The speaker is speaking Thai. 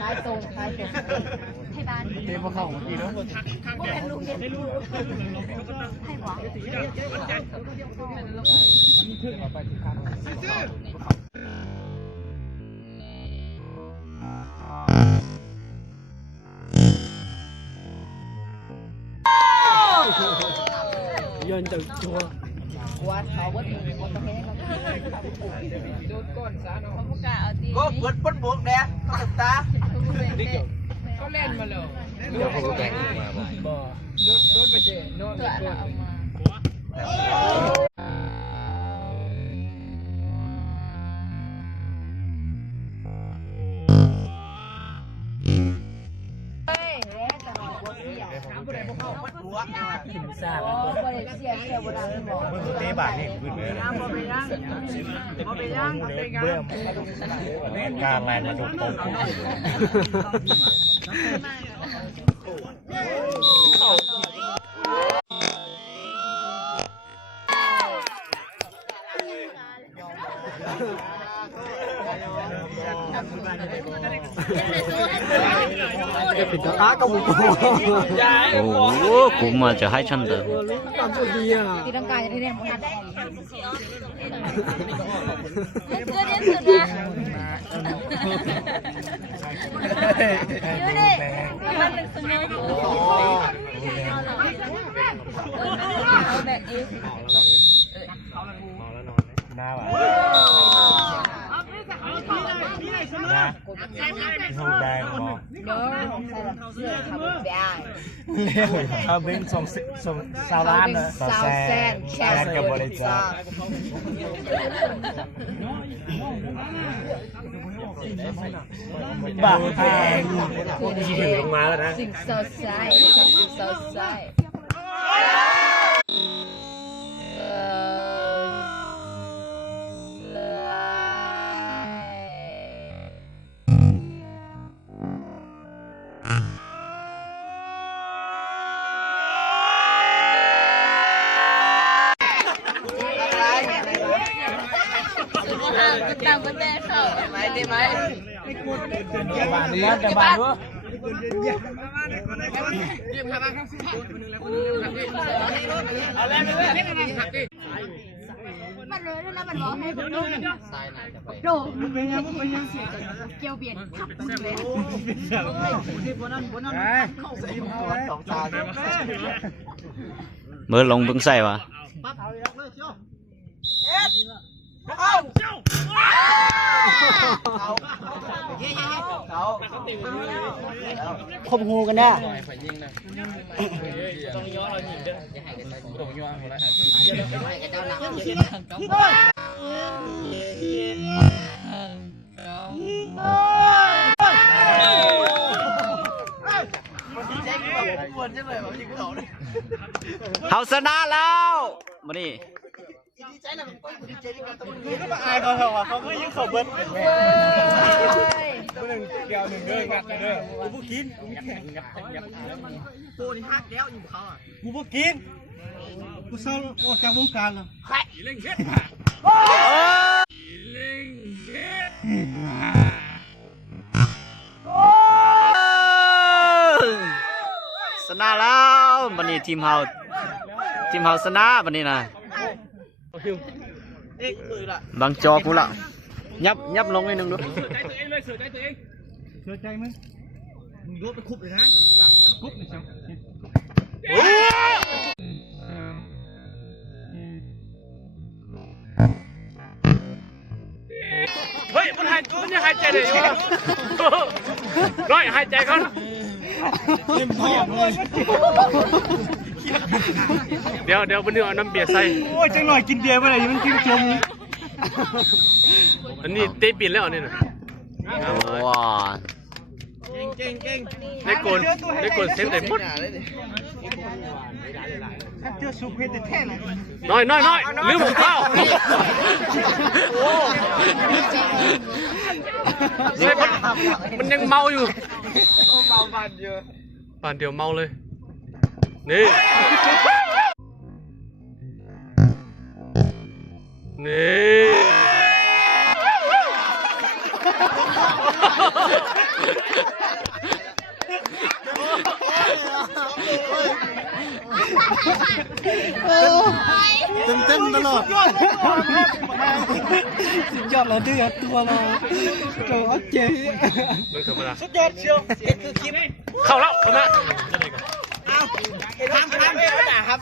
ขายตรงให้บ้านเดี๋ยวพอเข้าเมื่อกี้เนาะพวกเป็นลุงเด็กให้หวังย้อนจากชัววัดเขาวัดหนึ่งคนประเภทโดนก้อนซะเนาะเขาประกาศเอาตีก็เปิดปนบวกแน่ก็ตาเขาเล่นมาเลย เดี๋ยวเขาแบ่งมาบ่โดนไปเจโดนไปเอามากินซ่าเตะบาทนี่ขึ้นเลยเบื่อการแรงมาดูตรงโอ้โหกูมาจะให้ฉันเด้อ ตีลังกาจะได้เรียนหมดนะเกิดเรื่องสุดนะอยู่ดิมันเป็นสนุกเอาแบบนี้หน้าว่ะนะสูแดงบอก เดี๋ยวใส่เสื้อทำแบบเอาเป็นส่งซาวล้านนะซาวแซนกับบริจาคบ้าแพงยืนมาแล้วนะสิ่งสดใสสิ่งสดใสตามประเด็นเขาไม่ได้ไหมบ้านนี้แต่บ้านนู้มันเลยแล้วมันบอกให้โดมันเป็นยังเสียเกี่ยวเบียดทับเลยเมื่อลงเบิ่งใส่วะคมหูกันแน่เขาชนะแล้วมาดิอายเขาเหรอเขาก็ยิ่งเขาเบิ้ลหนึ่งเดียวหนึ่งเด้องัดเด้อกูพูดกินตัวนี้ฮักแล้วอยู่เขากูพูดกินกูเศร้าออกจากวงการแล้วชนะแล้ววันนี้ทีมเฮาชนะวันนี้นะบางจอกูละยับลงนิดนึงดูเชื่อใจมั้ยมึงรถไปคุบเลยนะคุบเลยครับเฮ้ยมันหายกูยังหายใจได้อยู่ร้อยหายใจก่อนเดี๋ยวมันเอาน้ำเบียร์ใส่โอ้ยจังหน่อยกินเบียร์ไปไหนมันกินจมอันนี้เตะปิ่นแล้วนี่นะว้าได้โกนเซฟได้หมดน้อยลืมข้าวมันยังเมาอยู่เมาบานเดียวเมาเลยนี่ เต้นตลอดสุดยอดแล้วเดือดตัวเราเจ๊ เรื่องธรรมดา สุดยอดเชียวเห็นคือคลิป เข้าแล้วชนะ ทำเดี๋ยวนะครับ